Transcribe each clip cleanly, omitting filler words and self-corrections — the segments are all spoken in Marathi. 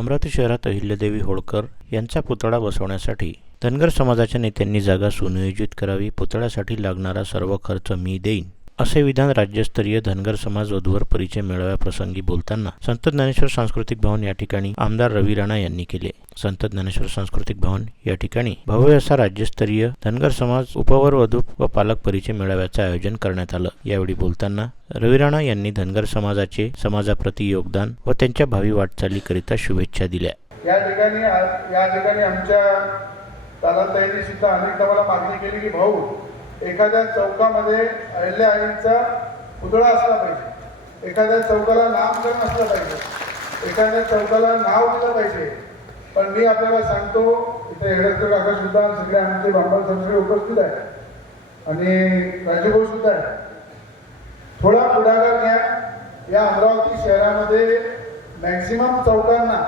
अमरावती शहरात अहिल्यादेवी होळकर यांचा पुतळा बसवण्यासाठी धनगर समाजाच्या नेत्यांनी जागा सुनियोजित करावी, पुतळ्यासाठी लागणारा सर्व खर्च मी देईन, असे विधान राज्यस्तरीय धनगर समाज वधूवर परिचय मेळाव्याप्रसंगी बोलताना संत ज्ञानेश्वर सांस्कृतिक भवन या ठिकाणी आमदार रवी राणा यांनी केले. संत ज्ञानेश्वर सांस्कृतिक भवन या ठिकाणी भव्य असा राज्यस्तरीय धनगर समाज उपवर वधू व पालक परिचय मेळाव्याचे आयोजन करण्यात आलं. यावेळी बोलताना रवी राणा यांनी धनगर समाजाचे समाजाप्रती योगदान व त्यांच्या भावी वाटचालीकरिता शुभेच्छा दिल्या. या ठिकाणी आमच्या तालुक्याने सुद्धा अनेकदा मला मागणी केली की भाऊ, एखाद्या चौकामध्ये अहिल्यादेवीचा पुतळा असला पाहिजे, एखाद्या चौकाला नामकरण असलं पाहिजे, एखाद्या चौकाला नाव दिलं पाहिजे. पण मी आपल्याला सांगतो, इथे हेडकर काका सुद्धा सगळे आमचे बांबल सगळे उपस्थित आहेत आणि राजूभाऊ सुद्धा आहे. थोडा पुढाकार घ्या. या अमरावती शहरामध्ये मॅक्झिमम चौकांना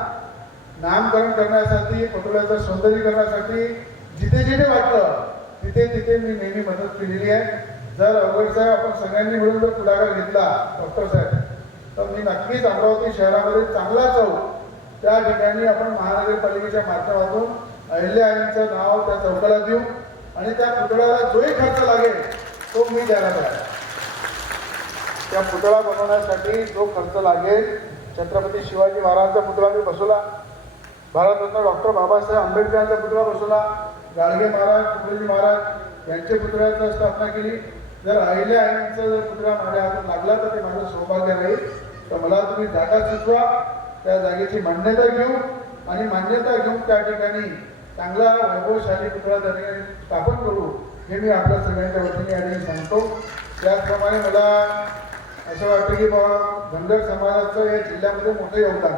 नामकरण करण्यासाठी, पुतळ्याचं सौंदर्यीकरणासाठी जिथे जिथे वाटलं तिथे मी नेहमी मदत केलेली आहे. जर अवघड साहेब आपण सगळ्यांनी मिळून जर पुढाकार घेतला डॉक्टर साहेब, तर मी नक्कीच अमरावती शहरामध्ये चांगला चौक त्या ठिकाणी आपण महानगरपालिकेच्या माध्यमातून अहिल्यादेवीचं नाव त्या चौकाला देऊ आणि त्या पुतळ्याला जोही खर्च लागेल तो मी द्यायला तयार. त्या पुतळा बनवण्यासाठी जो खर्च लागेल, छत्रपती शिवाजी महाराजांचा पुतळा मी बसवला, भारतरत्न डॉक्टर बाबासाहेब आंबेडकरांचा पुतळा बसवला, गाडगे महाराज, तुकडोजी महाराज यांच्या पुतळ्याची स्थापना केली. जर अहिल्यादेवीचा जर पुतळा माझ्या हातात लागला तर ते माझं सौभाग्य राहील. तर मला तुम्ही जागा सुचवा, त्या जागेची मान्यता घेऊ आणि मान्यता घेऊन त्या ठिकाणी चांगला वैभवशाली पुतळा त्या ठिकाणी स्थापन करू, हे मी आपल्या सगळ्यांच्या वतीने या ठिकाणी सांगतो. त्याचप्रमाणे मला असं वाटतं की बाबा धनगर समाजाचं या जिल्ह्यामध्ये मोठं योगदान.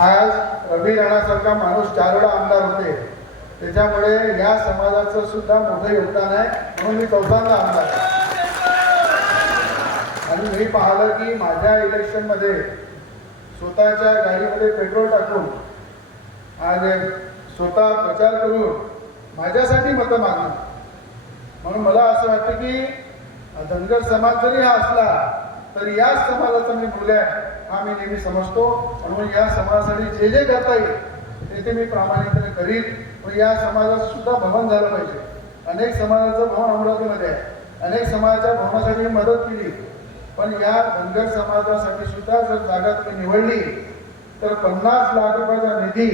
आज रवी राणासारखा माणूस 4 वेळा आमदार होते, त्याच्यामुळे या समाजाचं सुद्धा मोठं योगदान आहे, म्हणून मी चौथ्यांदा आमदार आहे. आणि मी पाहिलं की माझ्या इलेक्शनमध्ये स्वतःच्या गाडीमध्ये पेट्रोल टाकून आणि स्वतः प्रचार करून माझ्यासाठी मतं मागणं. म्हणून मला असं वाटतं की धनगर समाज जरी हा असला तरी याच समाजाचा मी मूल्य आहे हा मी नेहमी समजतो. म्हणून या समाजासाठी जे जे करता येईल ते मी प्रामाणिकपणे करीन. पण या समाजाचं सुद्धा भवन झालं पाहिजे. अनेक समाजाचं भवन अमरावतीमध्ये आहे, अनेक समाजाच्या भवनासाठी मी मदत केली. पण या धनगर समाजासाठी सुद्धा जर जागा तुम्ही निवडली तर 50 लाख रुपयाचा निधी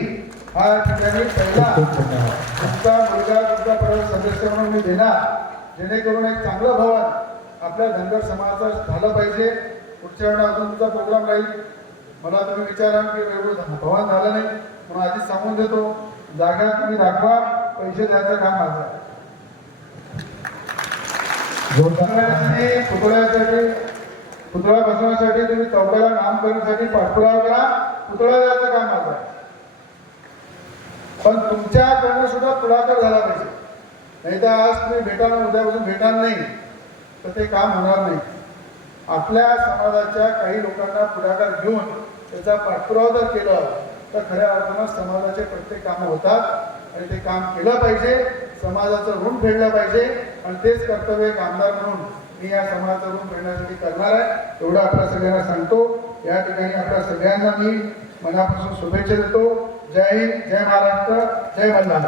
हा ठिकाणी पहिला तुमचा मुलगा तुमचा परिवार सदस्य म्हणून मी देणार, जेणेकरून एक चांगलं भवन आपल्या धनगर समाजाचं झालं पाहिजे. पुढच्या वेळेला अजून तुमचा प्रोग्राम राहील, मला तुम्ही विचारा की एवढं भवन झालं नाही, म्हणून आधीच सांगून देतो, जागा तुम्ही दाखवा, पैसे द्यायचं काम माझं आहे. पुतळा बसवण्यासाठी तुम्ही चौकाला नामकरणासाठी पाठपुरावा करा, पुतळा द्यायचं काम माझं आहे. पण तुमच्याकडनं सुद्धा पुढाकार झाला पाहिजे, नाही तर आज तुम्ही भेटायला उद्यापासून भेटाल नाही तर ते काम होणार नाही. आपल्या समाजाच्या काही लोकांना पुढाकार घेऊन त्याचा पाठपुरावा जर केला तर खऱ्या अर्थानं समाजाचे प्रत्येक कामं होतात आणि ते काम केलं पाहिजे, समाजाचं ऋण फेडलं पाहिजे. आणि तेच कर्तव्य एक आमदार म्हणून मी या समाजाचं ऋण फेडण्यासाठी करणार आहे, एवढं आपल्या सगळ्यांना सांगतो. या ठिकाणी आपल्या सगळ्यांना मी मनापासून शुभेच्छा देतो. जय हिंद, जय महाराष्ट्र, जय वंदना.